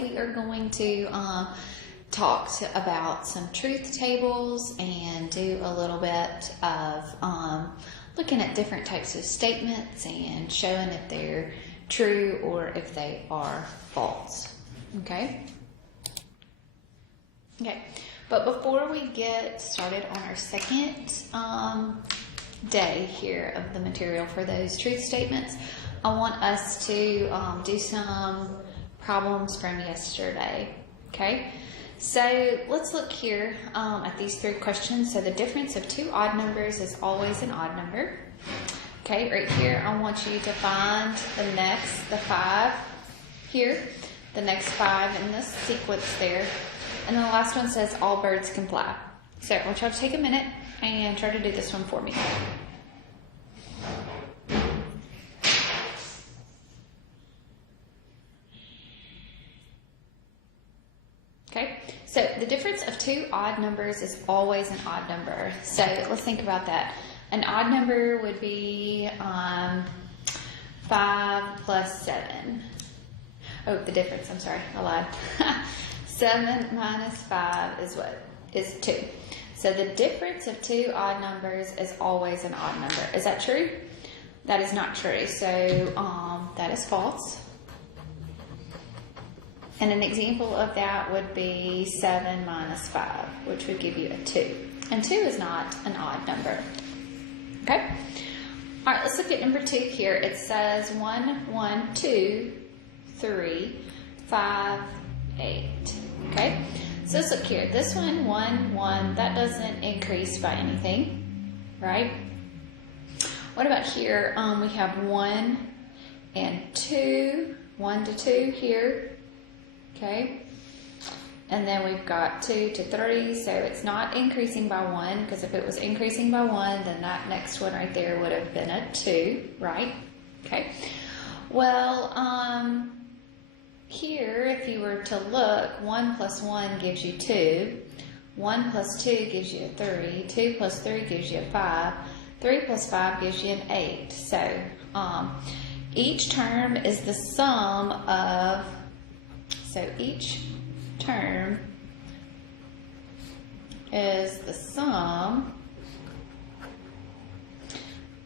We are going to about some truth tables and do a little bit of looking at different types of statements and showing if they're true or if they are false. Okay? Okay. But before we get started on our second day here of the material for those truth statements, I want us to do some problems from yesterday. Okay, so let's look here at these three questions. So the difference of two odd numbers is always an odd number. Okay, right here I want you to find the 5 here, the next 5 in this sequence there, and then the last one says all birds can fly. So I want y'all to take a minute and try to do this one for me. Okay, so the difference of two odd numbers is always an odd number. So let's think about that. An odd number would be 5 plus 7. Oh, the difference, I'm sorry, I lied. 7 minus 5 is what? Is 2. So the difference of two odd numbers is always an odd number. Is that true? That is not true. So that is false. And an example of that would be 7 minus 5, which would give you a 2. And 2 is not an odd number. Okay? All right, let's look at number 2 here. It says 1, 1, 2, 3, 5, 8. Okay? So let's look here. This one, 1, 1, that doesn't increase by anything, right? What about here? We have 1 and 2, 1 to 2 here. Okay, and then we've got 2 to 3, so it's not increasing by 1, because if it was increasing by 1, then that next one right there would have been a 2, right? Okay, well, here, if you were to look, 1 plus 1 gives you 2, 1 plus 2 gives you a 3, 2 plus 3 gives you a 5, 3 plus 5 gives you an 8, so each term is the sum of... So each term is the sum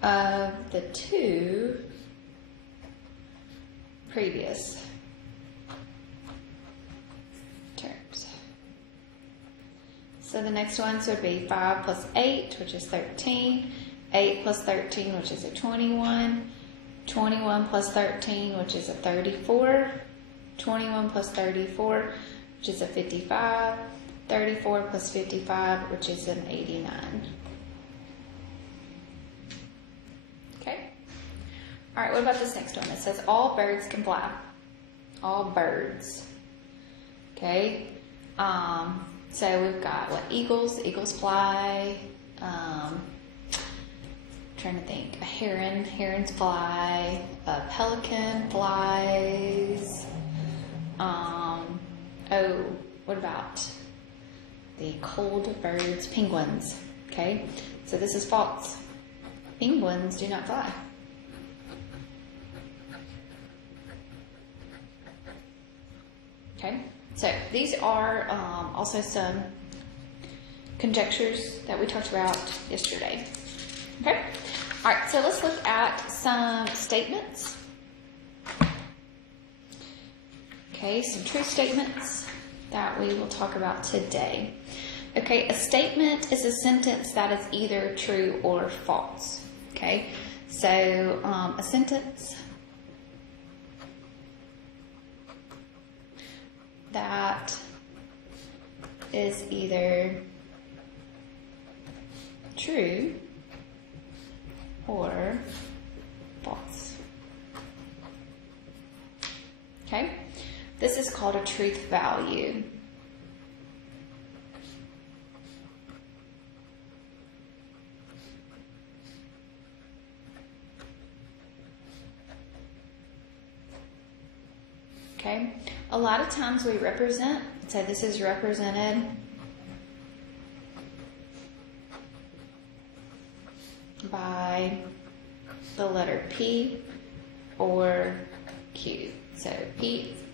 of the two previous terms. So the next ones would be 5 plus 8, which is 13, 8 plus 13, which is a 21, 21 plus 13, which is a 34, 21 plus 34, which is a 55, 34 plus 55, which is an 89. Okay? All right, what about this next one? It says all birds can fly. All birds. Okay? So we've got what? Eagles. Eagles fly. Trying to think. A heron. Herons fly. A pelican flies. Oh, what about the cold birds? Penguins. Okay, so this is false. Penguins do not fly. Okay, so these are also some conjectures that we talked about yesterday. Okay, all right, so let's look at some statements. Okay, some truth statements that we will talk about today. Okay, a statement is a sentence that is either true or false. Okay, so a sentence that is either true or false. Okay? This is called a truth value. Okay? A lot of times we represent, so this is represented by the letter P or Q. So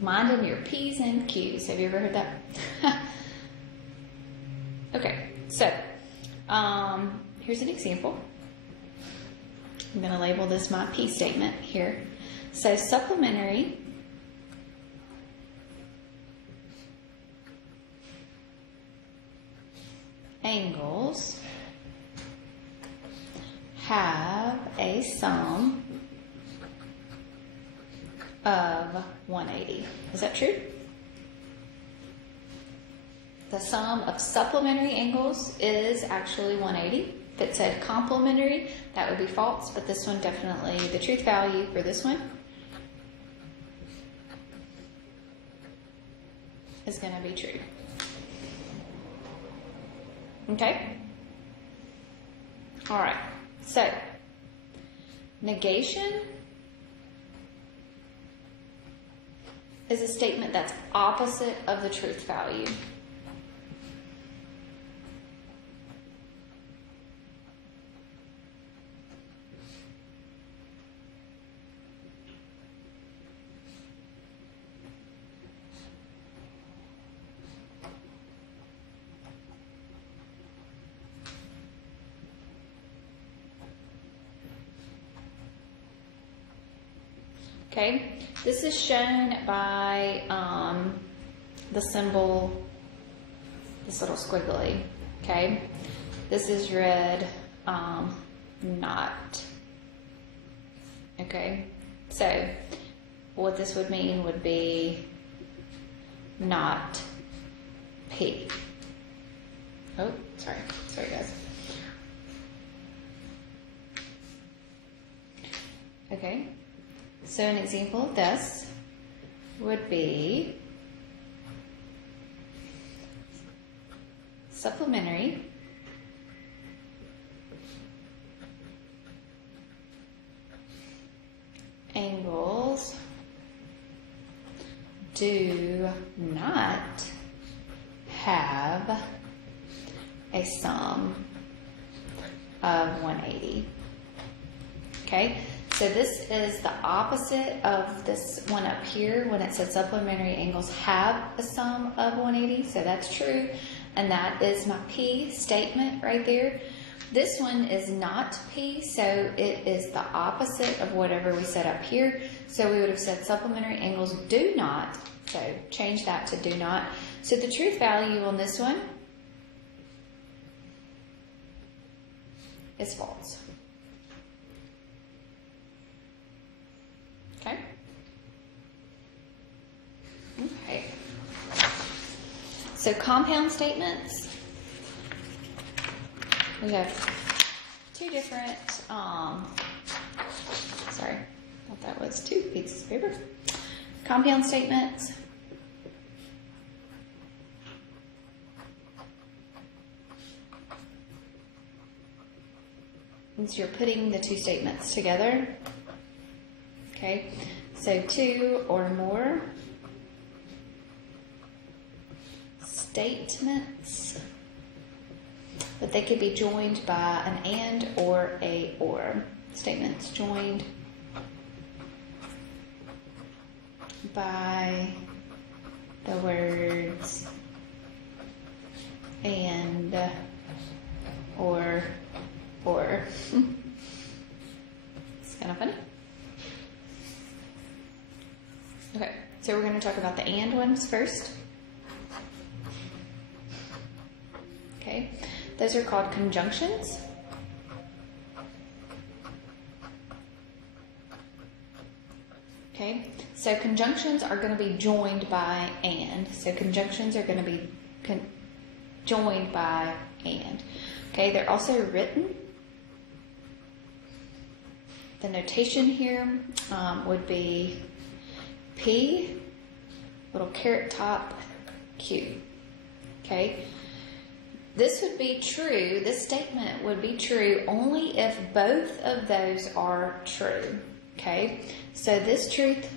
minding your P's and Q's. Have you ever heard that? Okay, so here's an example. I'm going to label this my P statement here. So supplementary angles have a sum of 180. Is that true? The sum of supplementary angles is actually 180. If it said complementary, that would be false, but this one definitely, the truth value for this one is going to be true. Okay? All right. So, negation is a statement that's opposite of the truth value. Okay, this is shown by the symbol, this little squiggly, okay? This is read not, okay? So what this would mean would be not P. Oh, sorry guys. Okay. So an example of this would be supplementary angles do not have a sum of 180. Okay? So this is the opposite of this one up here when it said supplementary angles have a sum of 180. So that's true. And that is my P statement right there. This one is not P, so it is the opposite of whatever we said up here. So we would have said supplementary angles do not. So change that to do not. So the truth value on this one is false. Okay. Okay. So compound statements. We have two different, sorry, I thought that was two pieces of paper. Compound statements. Means you're putting the two statements together. Okay, so two or more statements, but they could be joined by an and or a or. Statements joined by the words and or. It's kind of funny. Okay, so we're going to talk about the and ones first. Okay, those are called conjunctions. Okay, so conjunctions are going to be joined by and. So conjunctions are going to be joined by and. Okay, they're also written. The notation here would be P, little caret top, Q. Okay, this would be true, this statement would be true only if both of those are true. Okay, so this truth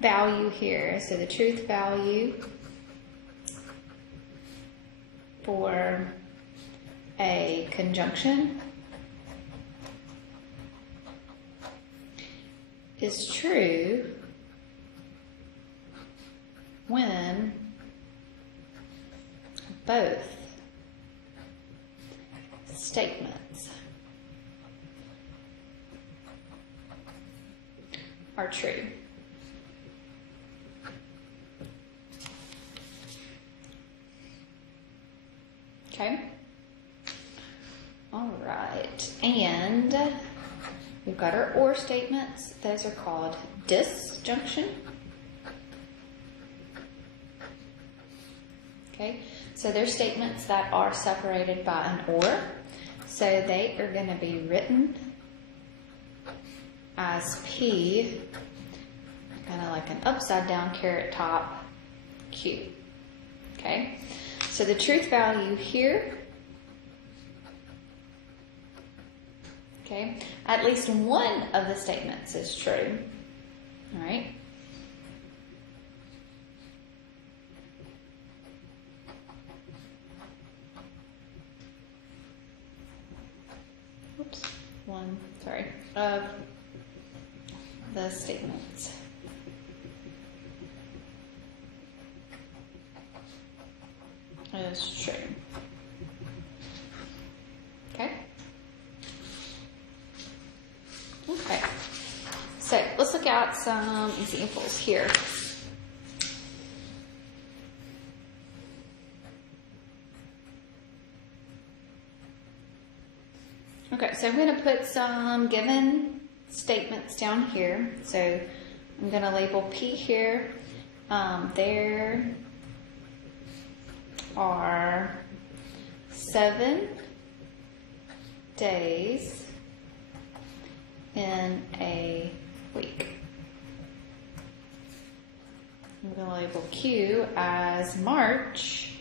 value here, so the truth value for a conjunction is true when both statements are true. Okay. All right. And we've got our or statements. Those are called disjunction. Okay. So they're statements that are separated by an or. So they are going to be written as P, kind of like an upside down carrot top, Q. Okay. So the truth value here, okay, at least one of the statements is true. All right. Oops, one, sorry, of the statements. Is true. Okay. Okay. So let's look at some examples here. Okay, so I'm going to put some given statements down here. So I'm going to label P here. There are 7 days in a week. I'm going to label Q as March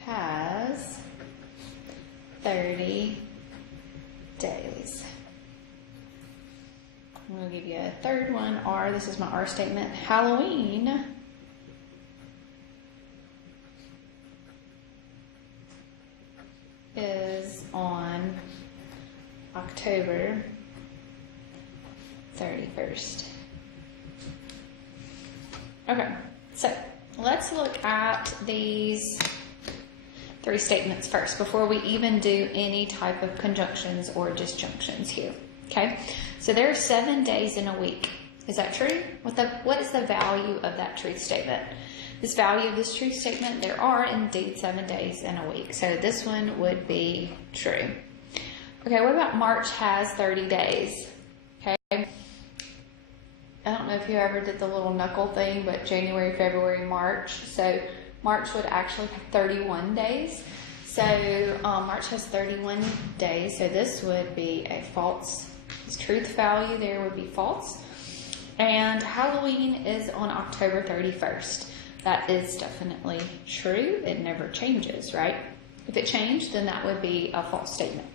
has 30 days. I'm going to give you a third one, R. This is my R statement. Halloween is on October 31st. Okay, so let's look at these 3 statements first before we even do any type of conjunctions or disjunctions here. Okay, so there are 7 days in a week. Is that true? What is the value of that truth statement? This value of this truth statement, there are indeed 7 days in a week. So this one would be true. Okay, what about March has 30 days? Okay. I don't know if you ever did the little knuckle thing, but January, February, March. So March would actually have 31 days. So March has 31 days. So this would be a false. This truth value there would be false. And Halloween is on October 31st. That is definitely true. It never changes, right? If it changed, then that would be a false statement.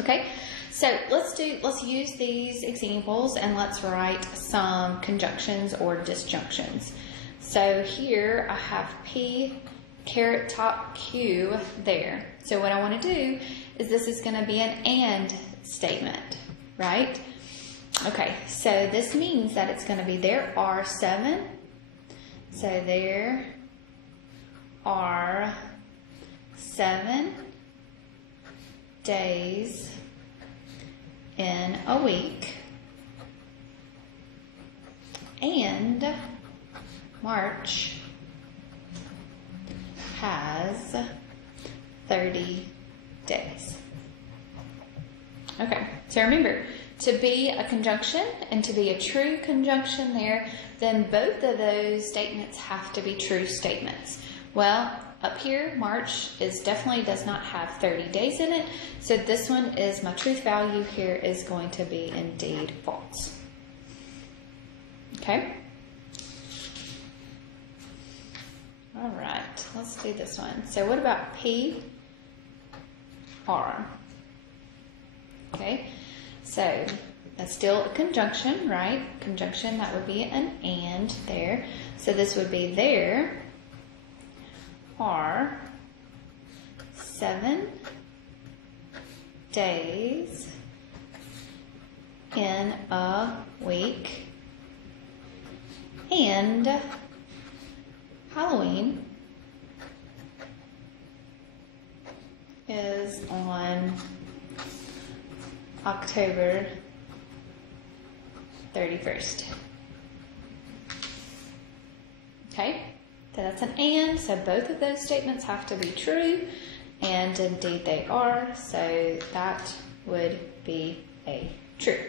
Okay, so let's use these examples and let's write some conjunctions or disjunctions. So here I have P carrot top Q there. So what I want to do is this is going to be an and statement, right? Okay, so this means that it's going to be there are 7. So there are 7 days in a week, and March has 30 days. Okay, so remember, to be a conjunction and to be a true conjunction there, then both of those statements have to be true statements. Well, up here, March definitely does not have 30 days in it, so this one is, my truth value here is going to be indeed false. Okay? All right, let's do this one. So what about P, R? Okay, so that's still a conjunction, right? Conjunction, that would be an and there. So this would be there are 7 days in a week, And Halloween is on October 31st. Okay, so that's an and, so both of those statements have to be true, and indeed they are, so that would be a true.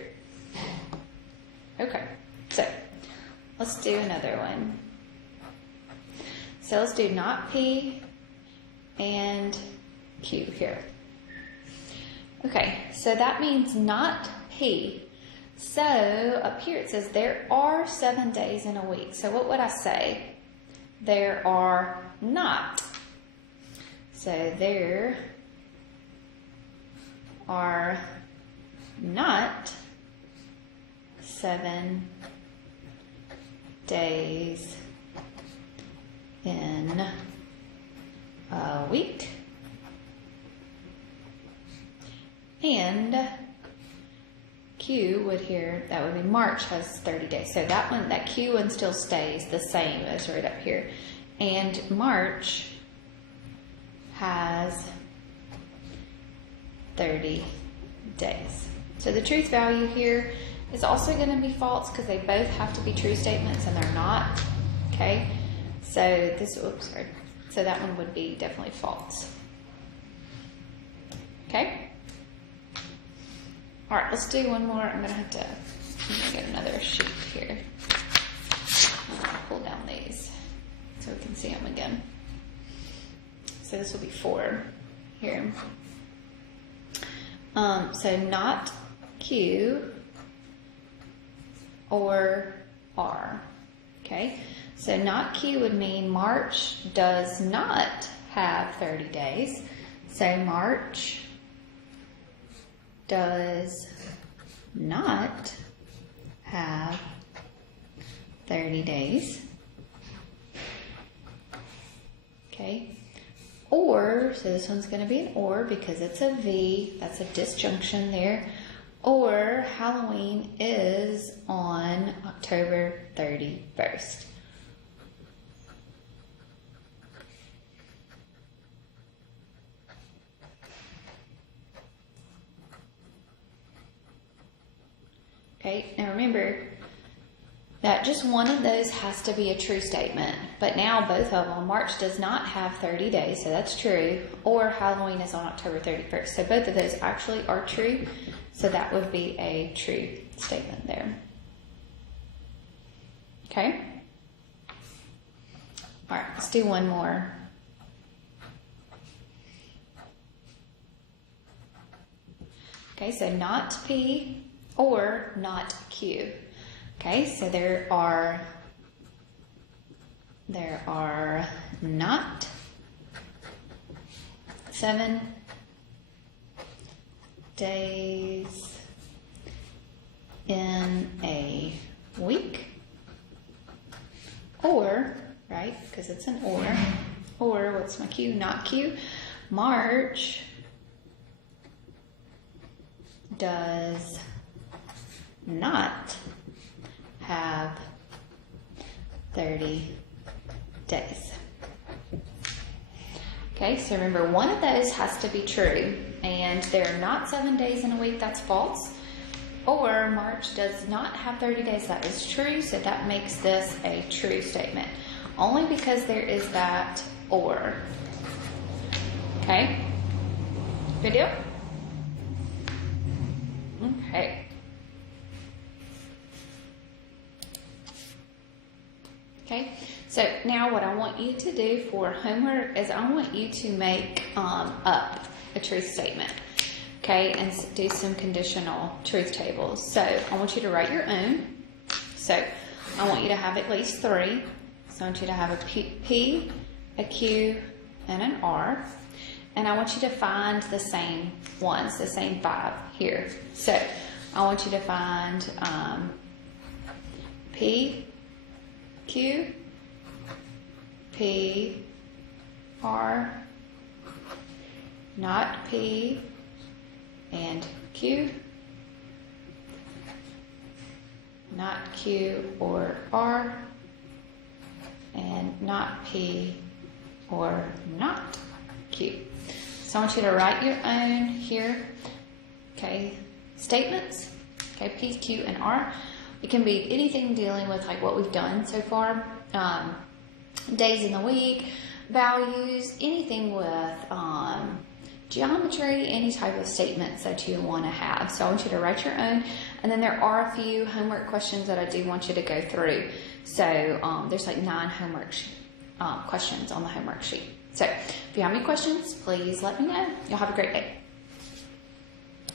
Okay, so let's do another one. So let's do not P and Q here. Okay, so that means not P. So up here it says there are 7 days in a week. So what would I say? There are not. So there are not 7 days in a week. And Q would here, that would be March has 30 days. So that one, that Q one still stays the same as right up here. And March has 30 days. So the truth value here is also going to be false because they both have to be true statements and they're not. Okay, so this, oops, sorry. So that one would be definitely false. Okay. All right, let's do one more. I'm gonna get another sheet here. I'll pull down these so we can see them again. So this will be 4 here. So not Q or R. Okay, so not Q would mean March does not have 30 days. So March does not have 30 days. Okay. Or, so this one's going to be an or because it's a V. That's a disjunction there. Or Halloween is on October 31st. Okay, now remember that just one of those has to be a true statement, but now both of them, March does not have 30 days, so that's true, or Halloween is on October 31st. So both of those actually are true, so that would be a true statement there. Okay? All right, let's do one more. Okay, so not P or not Q. Okay, so there are not 7 days in a week, or, right, because it's an or what's my Q? Not Q. March does not have 30 days. Okay, so remember one of those has to be true, and there are not 7 days in a week, that's false. Or March does not have 30 days, that is true, so that makes this a true statement. Only because there is that or. Okay? Good deal? Okay. Okay, so now what I want you to do for homework is I want you to make up a truth statement, okay, and do some conditional truth tables. So I want you to write your own. So I want you to have at least 3. So I want you to have a P, a Q, and an R. And I want you to find the same ones, the same 5 here. So I want you to find P, Q, P, R, not P, and Q, not Q or R, not P, or not Q. So I want you to write your own here, okay, statements, okay, P, Q, and R. It can be anything dealing with like what we've done so far, days in the week, values, anything with geometry, any type of statements that you want to have. So I want you to write your own, and then there are a few homework questions that I do want you to go through. So there's like 9 homework questions on the homework sheet. So if you have any questions, please let me know. You'll have a great day.